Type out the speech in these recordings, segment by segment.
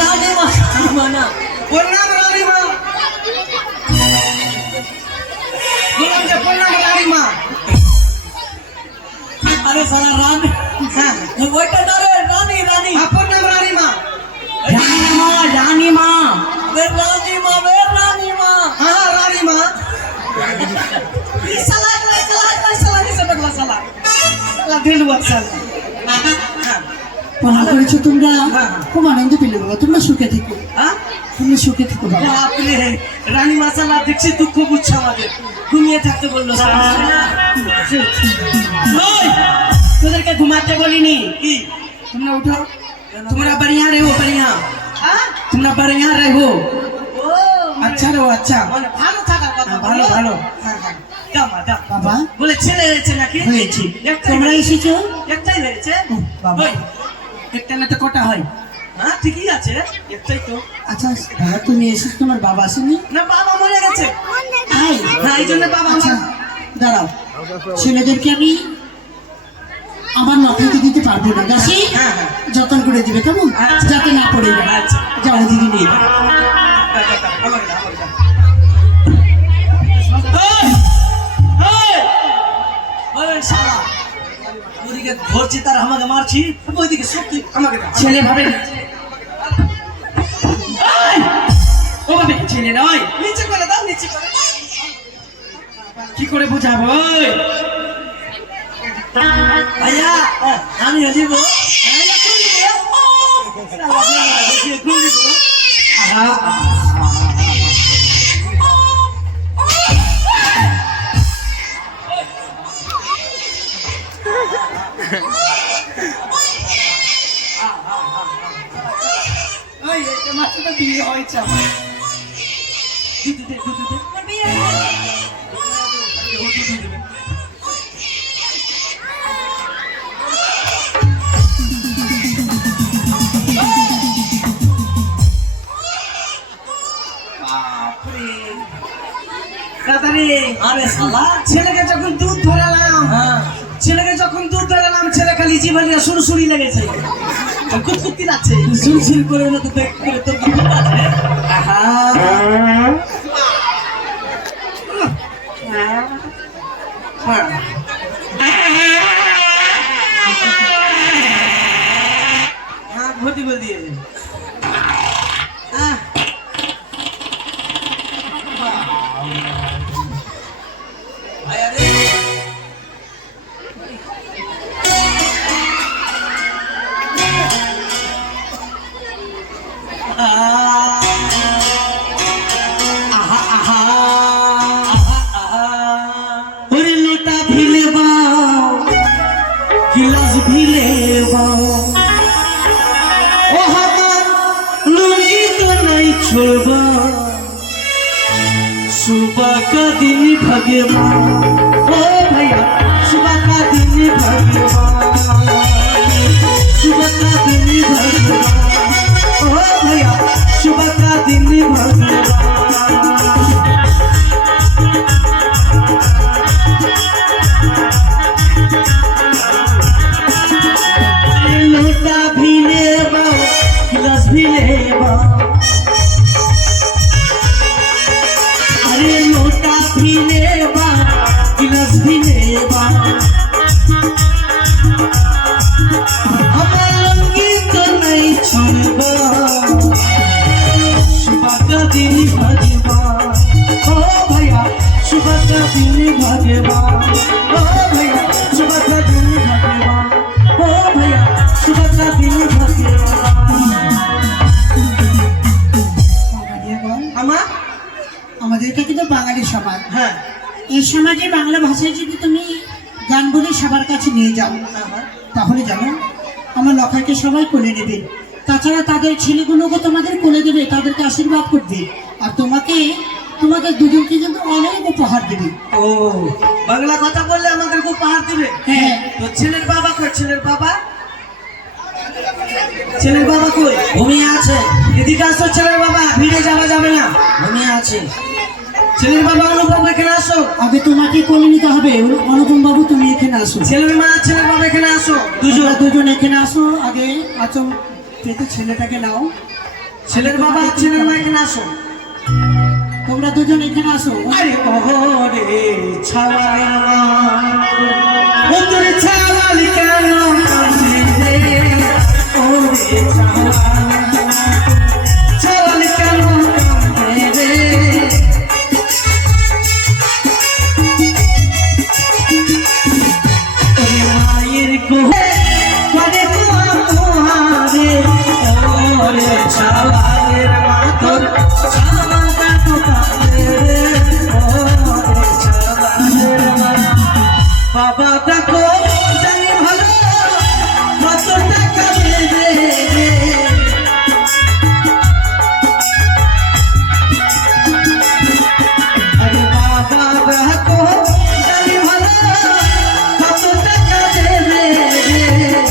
রানীমা না, ওর নাম রানীমা। বললাম যে ওর নাম রানীমা। আরে সারা রানী, হ্যাঁ ওইটা না রে, রানী রানী। আপনার নাম রানীমা। রানীমা রানীমা রানীমা রানীমা। হ্যাঁ রানীমা। সালা সালা সালা দিলওয়ার সালা। পালন করেছো তোমরা, হ্যাঁ। খুব আনন্দ পেলে বাবা। তোমরা সুখে থেকো, হ্যাঁ তোমরা সুখে থেকো বাবা। বাপরে, রানী মাসালা দেখছি দুঃখ বুঝছে আমাদের, ঘুমিয়ে থাকতে বললো। ওই, তোদেরকে ঘুমাতে বলিনি। কি তোমরা উঠো, তোমরা बढ़िया रहो, बढ़िया। হ্যাঁ? তোমরা बढ़िया रहो, ও अच्छा रहो, अच्छा। মানে ভালো থাকার কথা ভালো বললো? ভালো। হ্যাঁ হ্যাঁ, দাও মা দাও। বাবা বলে ছেলে হয়েছে নাকি? হয়েছে, একটাই তোমরা হয়েছে? এসেছো। একটাই হয়েছে? ও, বাবা ওই, একটা না তো কটা হয়। হ্যাঁ ঠিকই আছে, একটাই তো। আচ্ছা বাবা, তুমি এসেছো, তোমার বাবা আসেনি? না বাবা মরে গেছে। তাই? হ্যাঁ এই জন্য বাবা আচ্ছা আমার। দাঁড়াও, ছেলেদেরকে আমি আমার নখেতে দিতে পারবো না, দাসি হ্যাঁ হ্যাঁ যত্ন করে দিবে, কেমন? আচ্ছা। যাতে না পড়ে যায়। আচ্ছা। যাও ওদিকে নিয়ে যাও। আমাকে দাও, আমাকে দাও। ওই শালা, ওদিকে ধরছি তার আমাকে মারছি, ওইদিকে সত্যি আমাকে দাও। ছেলে ভাবে না। এই! ও ভাবে ছেলে নয়, নিচে করে দাও, নিচে করে। কি করে বোঝাবো? ওই! ভাইয়া আমি হলিব। আহা, ওই, এটা মাত্র তো বিয়ে হয়েছে আমার। আরে শালা, ছেলেকে যখন দুধ ধরালাম, ছেলেকে যখন দুধ ধরালাম, ছেলে খালি জীবনে সুরসুরি লেগেছে, কুতকুতি লাগছে। সুরসুর করে না তো দেখতে তোর কি আছে? আহা, হ্যাঁ। হ্যাঁ, ভর্তি করে দিয়ে। আহ, ভাইয়া রে। আহা, আহা। ওরে লোটা ভিলে বাও, গিলাস ভিলে বাও, ও আমার লুঙ্গি তো নাই छोड़बा, सुबह का दिन भगवान, ओ भैया सुबह का दिन भगवान, सुबह का दिन भगवान, ओ भैया सुबह का दिन भगवान। लोटा भी लेबा, गिलास भी लेबा, अरे लोटा भी लेबा, गिलास भी लेबा, हमार लंगी तो नहीं छोड़बा, सुबह का दिन भगवान, ओ भैया सुबह का दिन भगवान, ओ भैया सुबह का दिन भगवान, ओ भैया सुबह का दिन भगवान। আমার আমাদের এটা কিন্তু বাঙালি সমাজ। হ্যাঁ এই সমাজে বাংলা ভাষায় যদি তুমি গান বলে সবার কাছে নিয়ে যাও, তাহলে জানো আমার লখাইকে সবাই কোলে নেবে। তাছাড়া তাদের ছেলেগুলোকে তোমাদের কোলে দেবে, তাদেরকে আশীর্বাদ করবে, আর তোমাদের দুজনকে কিন্তু অনেক উপহার দেবে। ও বাংলা কথা বললে আমাদের খুব পাহাড় দিবে। হ্যাঁ। তো ছেলের বাবা কই? ছেলের বাবা, ছেলের বাবা কই? ঘুমিয়ে আছে, এদিকে আসো, ছেলের বাবা, ভিড়ে যাওয়া যাবে না। ঘুমিয়ে আছে। ছেলের বাবা অনুপম এখানে আসো। আগে তোমাকে কোলে নিতে হবে। অনুপম বাবু তুমি এখানে আসো, ছেলের মা, ছেলের বাবা এখানে আসো। দুজন এখানে আসো। আগে আচল পেতে ছেলেটাকে নাও, ছেলের বাবা ছেলের মা এখানে আসো। তোমরা দুজন এখানে আসো। আরে ওরে ছাওয়ালের মা, ও তোর ছাওয়াল কেন কাঁদে রে? ওরে ছাওয়াল কেন কাঁদে রে? ওরে মায়ের কোলে করে তোমারে, ওরে ছাওয়ালের মা তোর ছাওয়াল কেন কাঁদে রে? ওরে ছাওয়ালের মা, বাবা দেখো জানি ভালো কত টাকা দেবে রে। আরে বাবা দেখো জানি ভালো কত টাকা দেবে রে।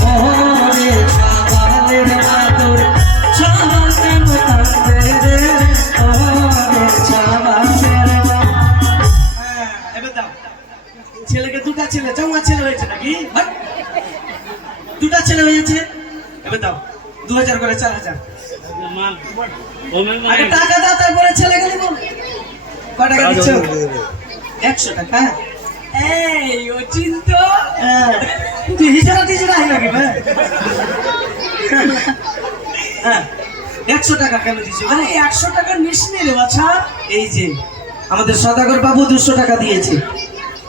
ওরে ছাওয়ালের মা তোর ছাওয়াল কেন কাঁদে রে? ওরে ছাওয়ালের মা। হ্যাঁ, এবার দাও। ছেলেকে দুটা ছেলে, জমা ছেলে হয়েছে নাকি? হাট। দুটা ছেলে হয়েছে, এবার দাও 2000 করে 4000। আগে টাকা দাও, তারপরে ছেলেকে দিব। কয় টাকা দিচ্ছ? 100 টাকা। এই ও চিন্তা হ্যাঁ, তুই হিসাব দিয়েছিস না নাকি ভাই? হ্যাঁ, 100 টাকা কেন দিচ্ছি? আরে 100 টাকার মিশ নেই রে বাছা। এই যে আমাদের সদাগর বাবু 200 টাকা দিয়েছে,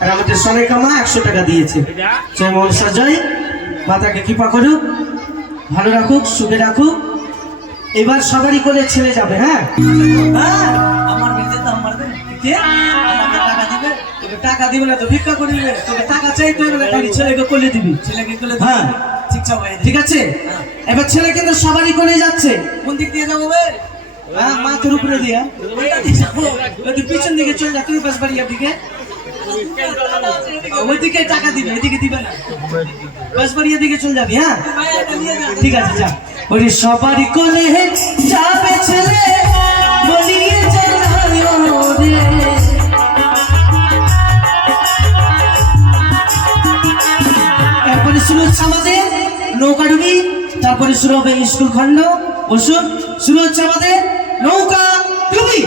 আর আমাদের সনেকা মা 100 টাকা দিয়েছে। জয় মনসা জয়, মাতাকে কৃপা করুক, ভালো রাখুক, সুখে রাখুক। এবার সবারই করে ছেলে যাবে। হ্যাঁ হ্যাঁ, আমার মেয়েদের দাম মারবে কে? আমাকে টাকা দিবে, তোকে টাকা দিবে না তো ভিক্ষা করিবে। তোকে টাকা চাইতে হবে না, খালি ছেলেকে কোলে দিবি। ছেলেকে কোলে হ্যাঁ। শিক্ষা হয়ে ঠিক আছে, এবার ছেলে কিন্তু সবারই করে যাচ্ছে। কোন দিক দিয়ে যাবো বে? হ্যাঁ, মাথার উপরে দিয়া কোনটা দিয়ে যাবো? তুই পিছন দিকে চলে যা, তুই পাশ বাড়ির দিকে, ওইদিকে টাকা দিবে, এদিকে দিবে না। বাস বাড়ির দিকে চলে যাবি। হ্যাঁ মায়াটা নিয়ে যা। ঠিক আছে, যা। ওরে সবারই কোলে যাবে ছেলে, বলিয়ে জানালো রে। তারপরে শুরু হচ্ছে আমাদের নৌকা ডুবি, তারপরে শুরু হবে স্কুল খন্ড। বসুন, শুরু হচ্ছে আমাদের নৌকা ডুবি।